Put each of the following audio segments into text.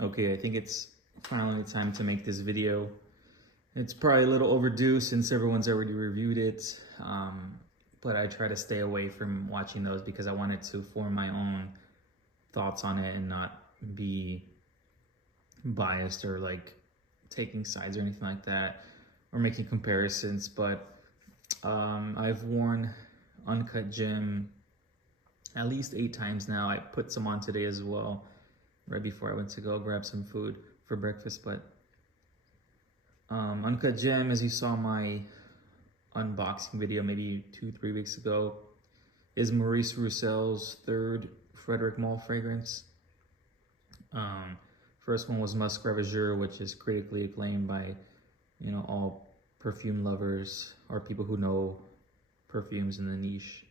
Okay, I think it's finally time to make this video. It's probably a little overdue since everyone's already reviewed it, but I try to stay away from watching those because I wanted to form my own thoughts on it and not be biased or like taking sides or anything like that or making comparisons. But I've worn Uncut Gym at least 8 times now. I put some on today as well, right before I went to go grab some food for breakfast. But Uncut Gem, as you saw my unboxing video maybe 2-3 weeks ago, is Maurice Roussel's third Frederic Malle fragrance. First one was Musk Ravageur, which is critically acclaimed by, all perfume lovers or people who know perfumes in the niche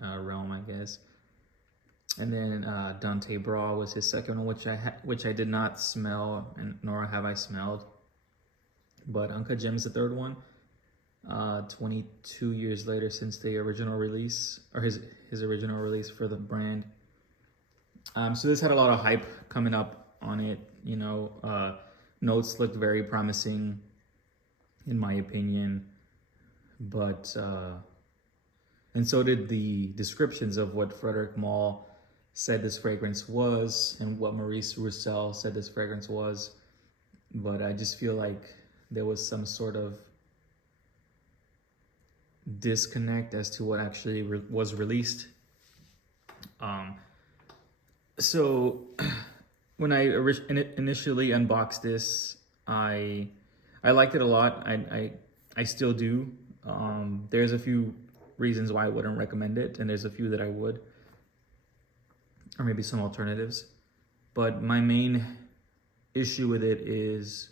realm, I guess. And then Dante Bra was his second one, which I did not smell, and nor have I smelled. But Uncut Gem is the third one. 22 years later since the original release, or his original release for the brand. So this had a lot of hype coming up on it. Notes looked very promising, in my opinion. But and so did the descriptions of what Frederic Malle said this fragrance was and what Maurice Roussel said this fragrance was. But I just feel like there was some sort of disconnect as to what actually was released. So when I initially unboxed this, I liked it a lot. I still do. There's a few reasons why I wouldn't recommend it, and there's a few that I would, or maybe some alternatives. But my main issue with it is,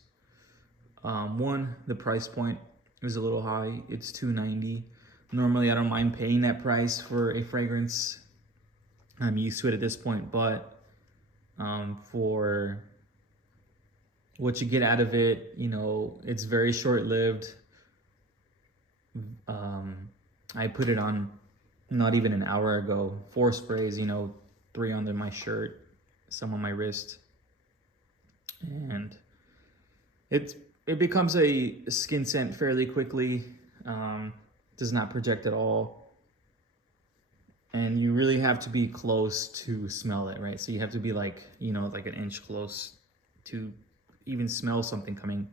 one, the price point is a little high. It's $290. Normally, I don't mind paying that price for a fragrance. I'm used to it at this point, but for what you get out of it, it's very short-lived. I put it on not even an hour ago. 4 sprays, 3 under my shirt, some on my wrist, and it becomes a skin scent fairly quickly. Does not project at all, and you really have to be close to smell it, right? So you have to be like an inch close to even smell something coming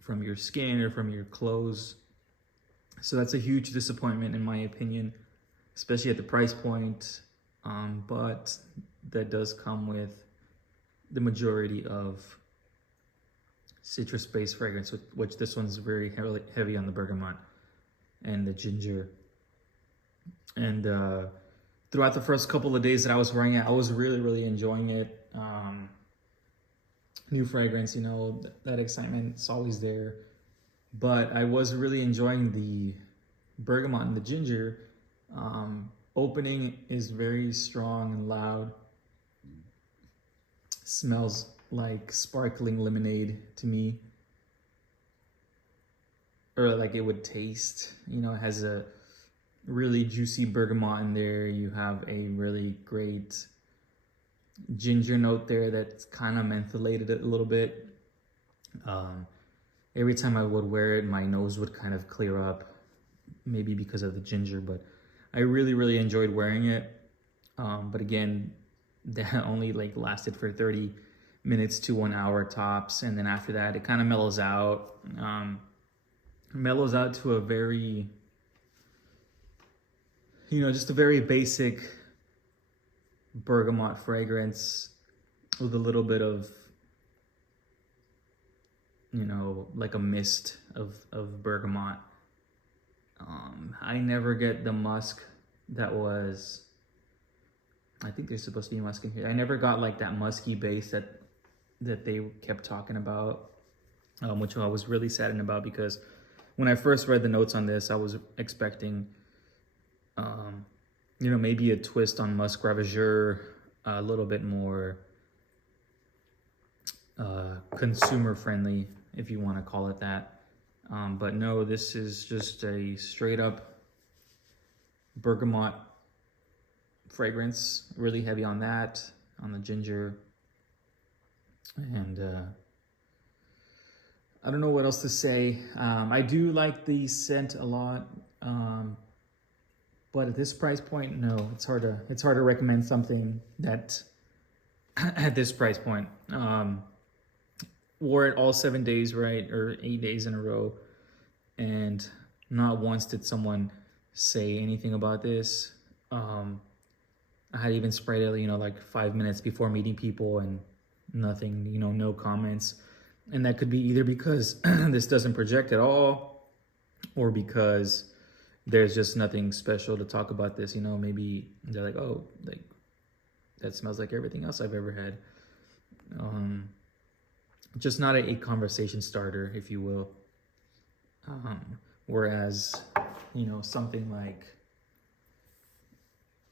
from your skin or from your clothes. So that's a huge disappointment in my opinion, especially at the price point. But that does come with the majority of citrus-based fragrance, which this one's very heavy on the bergamot and the ginger. And throughout the first couple of days that I was wearing it, I was really enjoying it. New fragrance, that excitement's always there. But I was really enjoying the bergamot and the ginger. Opening is very strong and loud. Smells like sparkling lemonade to me, or like it would taste. It has a really juicy bergamot in there. You have a really great ginger note there that's kind of mentholated a little bit. Every time I would wear it, my nose would kind of clear up, maybe because of the ginger, but I really enjoyed wearing it. But again, that only lasted for 30 minutes to 1 hour tops, and then after that it kind of mellows out. Mellows out to a very, just a very basic bergamot fragrance with a little bit of, like a mist of bergamot. I never get the musk that was, I think there's supposed to be musk in here. I never got like that musky base that they kept talking about, which I was really saddened about, because when I first read the notes on this, I was expecting, maybe a twist on Musk Ravageur, a little bit more consumer friendly, if you want to call it that. But no, this is just a straight up bergamot fragrance, really heavy on that, on the ginger. And I don't know what else to say. I do like the scent a lot, but at this price point, no, it's hard to recommend something that at this price point. Wore it all 7 days, right, or 8 days in a row, and not once did someone say anything about this. I had even sprayed it, like 5 minutes before meeting people, and nothing, no comments. And that could be either because this doesn't project at all, or because there's just nothing special to talk about this. Maybe they're like, oh, like that smells like everything else I've ever had. Just not a conversation starter, if you will. Whereas, something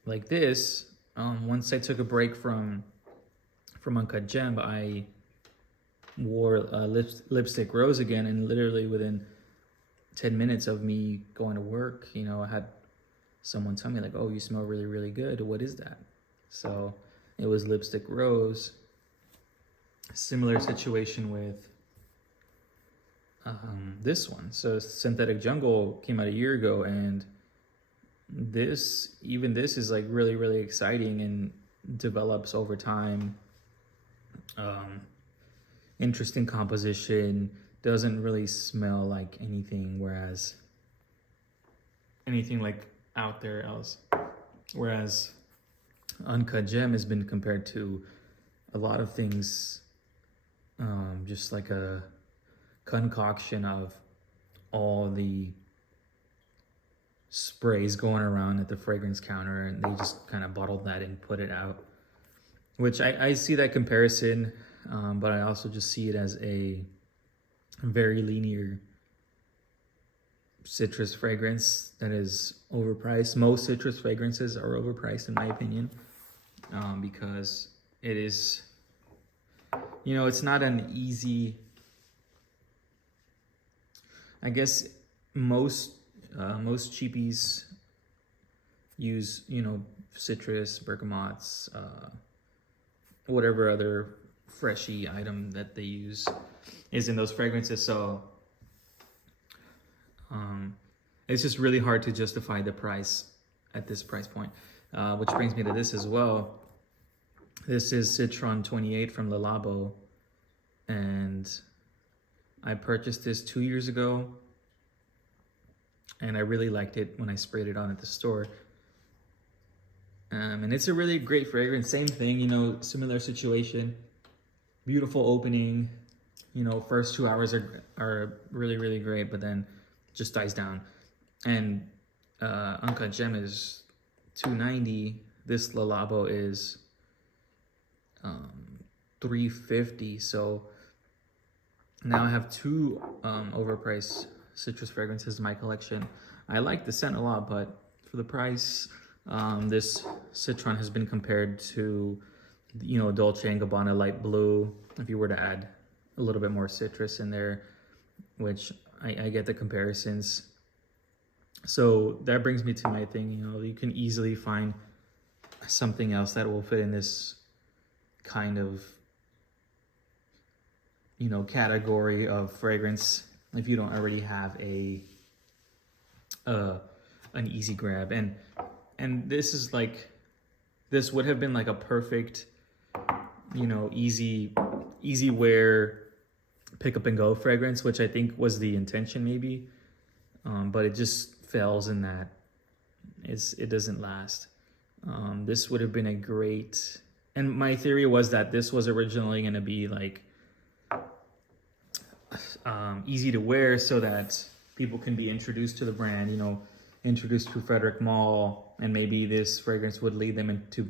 like this, once I took a break from Uncut Gem, I wore Lipstick Rose again, and literally within 10 minutes of me going to work, I had someone tell me like, oh, you smell really, really good. What is that? So it was Lipstick Rose. Similar situation with this one. So Synthetic Jungle came out a year ago, and this is like really, really exciting and develops over time. Interesting composition, doesn't really smell like anything, whereas anything like out there else. Whereas Uncut Gem has been compared to a lot of things, just like a concoction of all the sprays going around at the fragrance counter, and they just kind of bottled that and put it out, which I see that comparison, but I also just see it as a very linear citrus fragrance that is overpriced. Most citrus fragrances are overpriced in my opinion, because it is, it's not an easy, I guess most cheapies use, citrus, bergamots, whatever other freshy item that they use is in those fragrances. So it's just really hard to justify the price at this price point, which brings me to this as well. This is Citron 28 from Le Labo, and I purchased this 2 years ago, and I really liked it when I sprayed it on at the store. And it's a really great fragrance. Same thing, similar situation. Beautiful opening. First 2 hours are really, really great, but then just dies down. And Uncut Gem is $290. This Le Labo is $350. So now I have two overpriced citrus fragrances in my collection. I like the scent a lot, but for the price, this Citron has been compared to, Dolce & Gabbana Light Blue, if you were to add a little bit more citrus in there, which I get the comparisons. So that brings me to my thing, you can easily find something else that will fit in this kind of, category of fragrance if you don't already have an easy grab. And this is like, this would have been like a perfect, easy wear, pick up and go fragrance, which I think was the intention maybe. But it just fails in that it doesn't last. This would have been a great, and my theory was that this was originally going to be like easy to wear so that people can be introduced to the brand, introduced to Frederic Malle, and maybe this fragrance would lead them into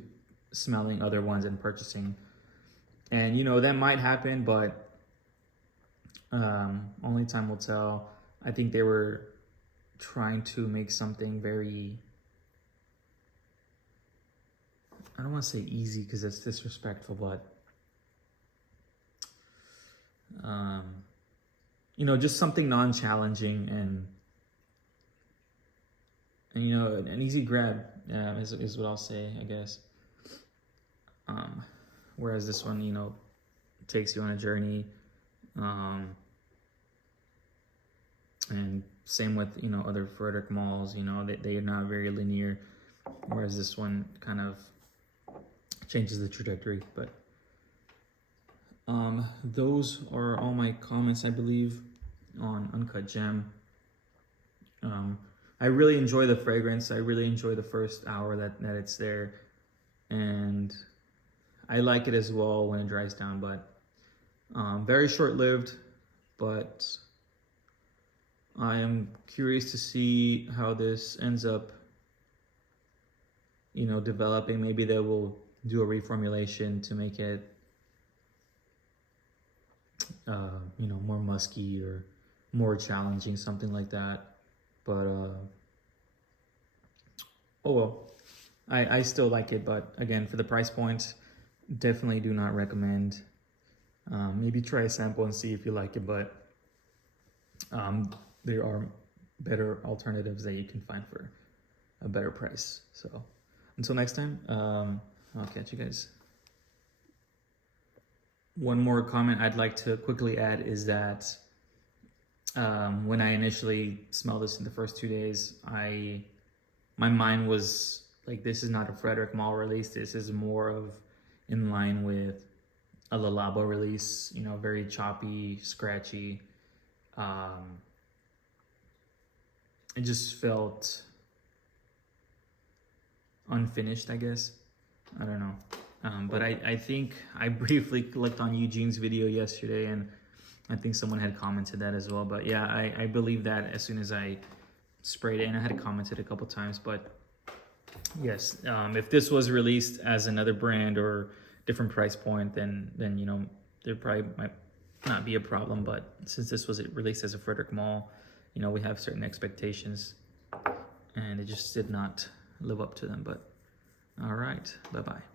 smelling other ones and purchasing. And, that might happen, but only time will tell. I think they were trying to make something very, I don't want to say easy because that's disrespectful, but just something non-challenging and an easy grab, is what I'll say, I guess. Whereas this one, takes you on a journey. And same with, you know, other Frederic malls, you know, they are not very linear, whereas this one kind of changes the trajectory. But those are all my comments, I believe, on Uncut Gem. I really enjoy the fragrance. I really enjoy the first hour that it's there, and I like it as well when it dries down, but very short-lived. But I am curious to see how this ends up, you know, developing. Maybe they will do a reformulation to make it, you know, more musky or more challenging, something like that. But oh well, I still like it. But again, for the price point, definitely do not recommend. Maybe try a sample and see if you like it, but there are better alternatives that you can find for a better price. So until next time, I'll catch you guys. One more comment I'd like to quickly add is that when I initially smelled this in the first 2 days, my mind was like, this is not a Frederic Malle release. This is more of in line with a Le Labo release, you know, very choppy, scratchy. It just felt unfinished, I guess. I don't know. But I think I briefly clicked on Eugene's video yesterday, and I think someone had commented that as well. But yeah, I believe that as soon as I sprayed it, and I had commented a couple times. But yes, if this was released as another brand or different price point, then you know, there probably might not be a problem. But since this was released as a Frederic Malle, you know, we have certain expectations, and it just did not live up to them. But all right, bye-bye.